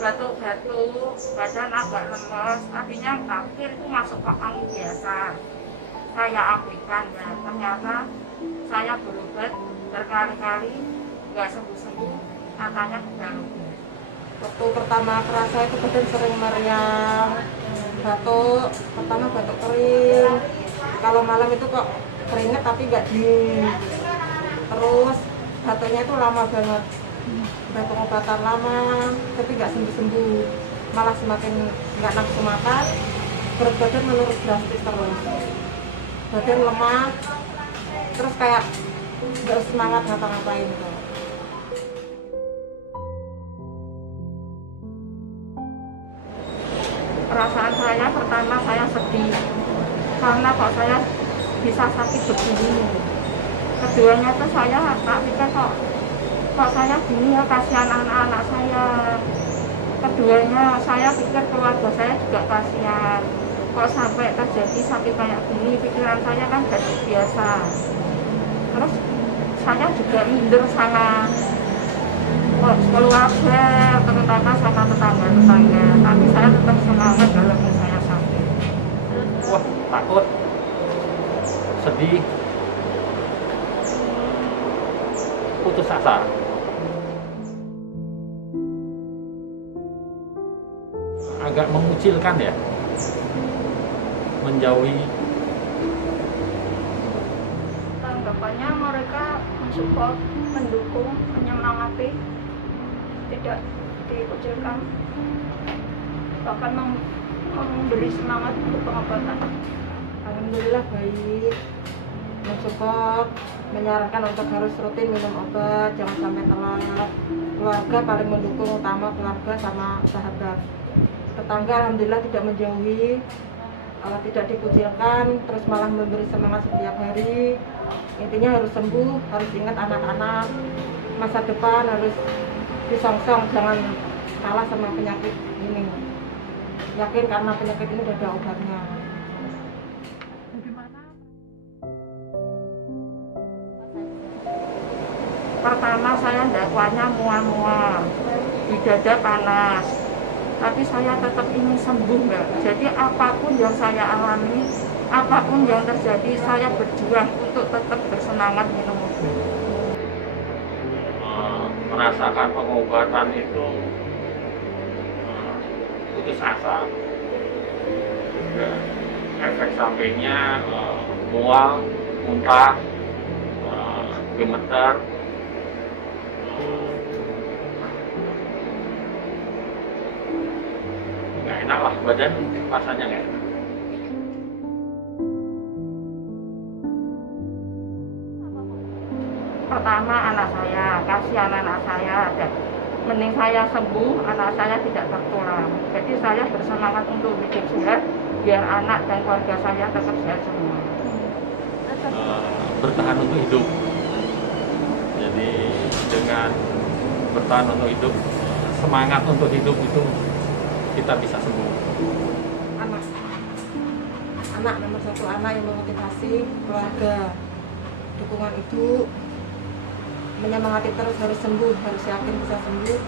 batuk-batuk, badan agak lemes, akhirnya akhir itu masuk ke angin biasa. Saya aktifkan ya, ternyata saya berobat berkali-kali nggak sembuh-sembuh, katanya kebaru. Waktu pertama kerasa itu badan sering meriang, batuk, pertama batuk kering. Kalau malam itu kok keringet tapi nggak dingin. Terus batuknya itu lama banget, udah pengobatan lama, tapi nggak sembuh-sembuh. Malah semakin nggak nafsu makan, berat badan menurun drastis terus. Badan lemah, terus kayak nggak semangat ngapa-ngapain gitu. Perasaan saya pertama saya sedih karena kok saya bisa sakit begini. Keduanya tuh saya pikir kok saya gini ya, kasihan anak-anak saya. Keduanya saya pikir keluarga saya juga kasihan. Kok sampai terjadi sakit kayak gini, pikiran saya kan gak biasa. Terus saya juga minder sama keluarga, terutama sama tetangga-tetangga. Tapi saya tetap semangat walaupun saya sakit. Wah, takut, sedih, putus asa. Agak mengucilkan ya, menjauhi. Tanggapannya mereka mensupport, mendukung, menyemangati, tidak dikucilkan, bahkan memberi semangat untuk pengobatan. Alhamdulillah baik, mensupport, menyarankan untuk harus rutin minum obat, jangan sampai telat. Keluarga paling mendukung, utama keluarga sama sahabat. Tetangga alhamdulillah tidak menjauhi, tidak dikucilkan, terus malah memberi semangat setiap hari. Intinya harus sembuh, harus ingat anak-anak, masa depan harus disongsong, jangan kalah sama penyakit ini. Yakin karena penyakit ini udah ada obatnya. Pertama saya dakwanya mual-mual, di dada panas, tapi saya tetap ingin sembuh Mbak. Jadi apapun yang saya alami, apapun yang terjadi, saya berjuang untuk tetap bersemangat minum obat. Merasakan pengobatan itu putus asa. Juga efek sampingnya mual, muntah, gemeter. Nggak enak lah, badan rasanya nggak enak. Pertama anak saya, kasihan anak saya, mending saya sembuh, anak saya tidak tertular. Jadi saya bersemangat untuk hidup sehat, biar anak dan keluarga saya tetap sehat semua. Bertahan untuk hidup. Jadi dengan bertahan untuk hidup, semangat untuk hidup itu kita bisa sembuh. Anak nomor satu, anak yang memotivasi, keluarga, dukungan ibu, menyemangati terus, harus sembuh, harus yakin bisa sembuh,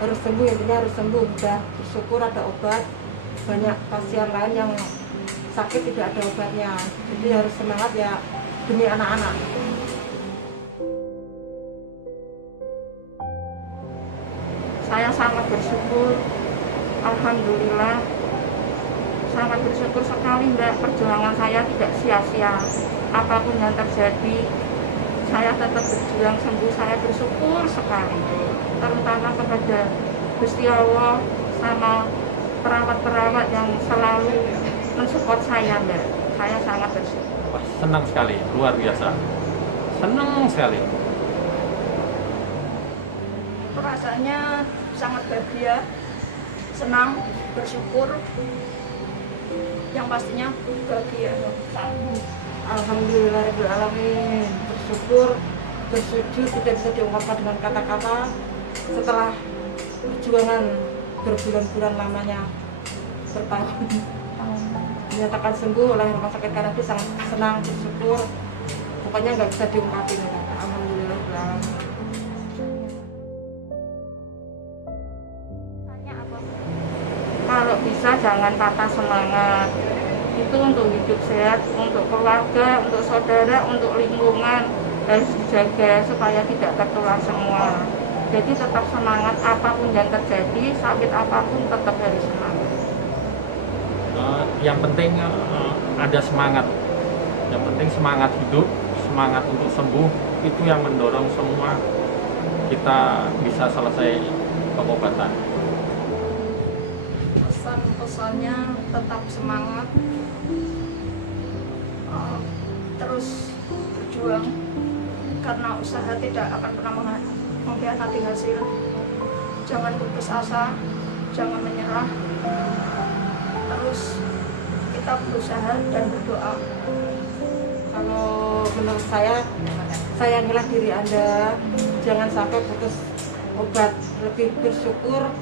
harus sembuh, intinya harus sembuh. Udah bersyukur ada obat, banyak pasien lain yang sakit tidak ada obatnya, jadi harus semangat ya demi anak-anak. Saya sangat bersyukur, alhamdulillah, sangat bersyukur sekali Mbak, perjuangan saya tidak sia-sia. Apapun yang terjadi, saya tetap berjuang sembuh, saya bersyukur sekali. Terutama kepada Gusti Allah sama perawat-perawat yang selalu mensupport saya Mbak. Saya sangat bersyukur. Wah, senang sekali, luar biasa. Senang sekali. Rasanya sangat bahagia, senang, bersyukur, yang pastinya bahagia. Alhamdulillahirrahmanirrahim, bersyukur, bersujud tidak bisa diungkapkan dengan kata-kata. Setelah perjuangan berbulan-bulan lamanya, bertahun, dinyatakan sembuh oleh Rumah Sakit Kanadi, sangat senang, bersyukur, pokoknya nggak bisa diungkapin. Alhamdulillah. bisa jangan patah semangat. Itu untuk hidup sehat, untuk keluarga, untuk saudara, untuk lingkungan harus dijaga supaya tidak tertular semua. Jadi tetap semangat apapun yang terjadi, sakit apapun tetap harus semangat. Yang penting ada semangat. Yang penting semangat hidup, semangat untuk sembuh, itu yang mendorong semua kita bisa selesai pengobatan. Pesan-pesannya tetap semangat, terus berjuang, karena usaha tidak akan pernah mengkhianati hasil. Jangan putus asa, jangan menyerah, terus kita berusaha dan berdoa. Kalau menurut saya, sayangilah diri Anda, jangan sampai putus obat. Lebih bersyukur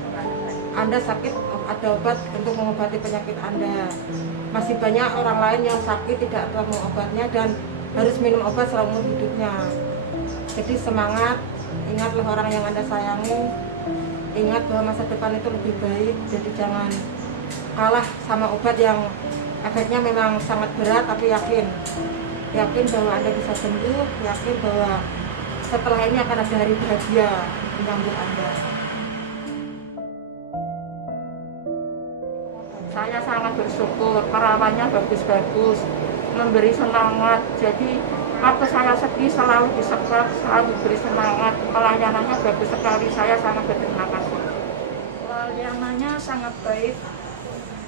Anda sakit, ada obat untuk mengobati penyakit Anda. Masih banyak orang lain yang sakit tidak ketemu obatnya dan harus minum obat selama hidupnya. Jadi semangat, ingatlah orang yang Anda sayangi, ingat bahwa masa depan itu lebih baik. Jadi jangan kalah sama obat yang efeknya memang sangat berat, tapi yakin bahwa Anda bisa sembuh, yakin bahwa setelah ini akan ada hari bahagia menyambut Anda. Saya sangat bersyukur, perawannya bagus-bagus, memberi semangat. Jadi waktu saya sedih selalu disekap, selalu beri semangat. Pelayanannya bagus sekali, saya sangat berterima kasih. Pelayanannya sangat baik,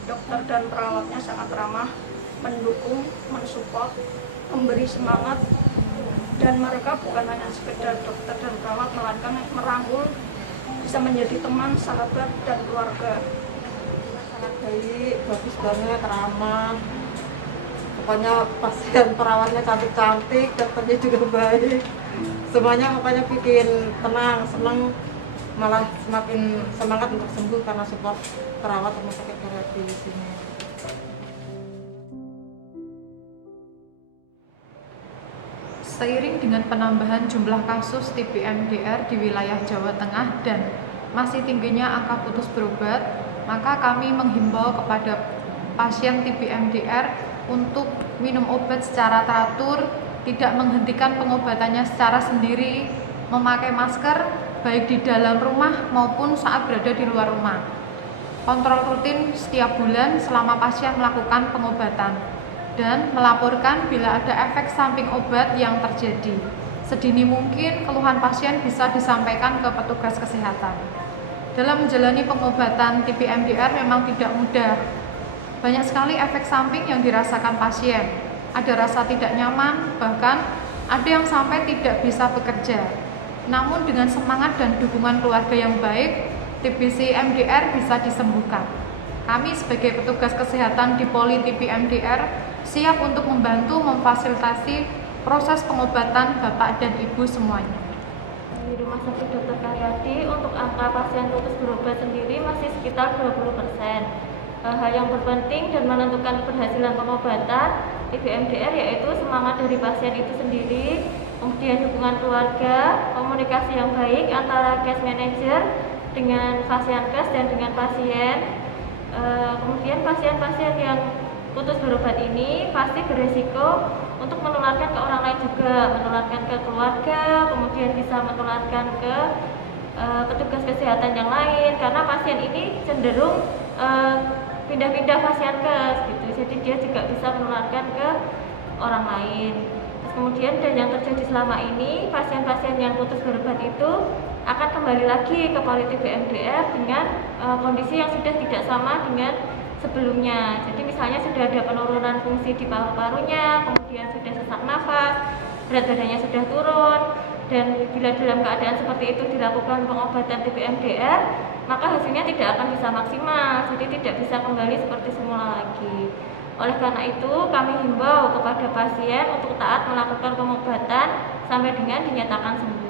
dokter dan perawatnya sangat ramah, mendukung, mensupport, memberi semangat, dan mereka bukan hanya sekedar dokter dan perawat, melainkan merangkul, bisa menjadi teman, sahabat, dan keluarga. Sangat baik, bagus banget, ramah. Pokoknya pasien perawatnya cantik-cantik, dokternya juga baik. Semuanya pokoknya bikin tenang, senang, malah semakin semangat untuk sembuh karena support perawat rumah sakit Karyadi di sini. Seiring dengan penambahan jumlah kasus TB MDR di wilayah Jawa Tengah dan masih tingginya angka putus berobat, maka kami menghimbau kepada pasien TB MDR untuk minum obat secara teratur, tidak menghentikan pengobatannya secara sendiri, memakai masker baik di dalam rumah maupun saat berada di luar rumah. Kontrol rutin setiap bulan selama pasien melakukan pengobatan, dan melaporkan bila ada efek samping obat yang terjadi. Sedini mungkin keluhan pasien bisa disampaikan ke petugas kesehatan. Dalam menjalani pengobatan TB MDR memang tidak mudah. Banyak sekali efek samping yang dirasakan pasien. Ada rasa tidak nyaman, bahkan ada yang sampai tidak bisa bekerja. Namun dengan semangat dan dukungan keluarga yang baik, TBC MDR bisa disembuhkan. Kami sebagai petugas kesehatan di Poli TB MDR siap untuk membantu memfasilitasi proses pengobatan Bapak dan Ibu semuanya. Di Rumah Sakit Dr. Karyadi untuk angka pasien putus berobat sendiri masih sekitar 20%. Hal yang terpenting dan menentukan keberhasilan pengobatan TB MDR yaitu semangat dari pasien itu sendiri, kemudian dukungan keluarga, komunikasi yang baik antara case manager dengan Fasiankes dan dengan pasien. Kemudian pasien-pasien yang putus berobat ini pasti beresiko untuk menularkan ke orang lain juga, menularkan ke keluarga, kemudian bisa menularkan ke petugas kesehatan yang lain, karena pasien ini cenderung pindah-pindah Fasiankes gitu, jadi dia juga bisa menularkan ke orang lain. Kemudian dan yang terjadi selama ini, pasien-pasien yang putus berobat itu akan kembali lagi ke Poli TB MDR dengan kondisi yang sudah tidak sama dengan sebelumnya. Jadi misalnya sudah ada penurunan fungsi di paru-parunya, kemudian sudah sesak nafas, berat badannya sudah turun, dan bila dalam keadaan seperti itu dilakukan pengobatan TB MDR, maka hasilnya tidak akan bisa maksimal, jadi tidak bisa kembali seperti semula lagi. Oleh karena itu, kami himbau kepada pasien untuk taat melakukan pengobatan sampai dengan dinyatakan sembuh.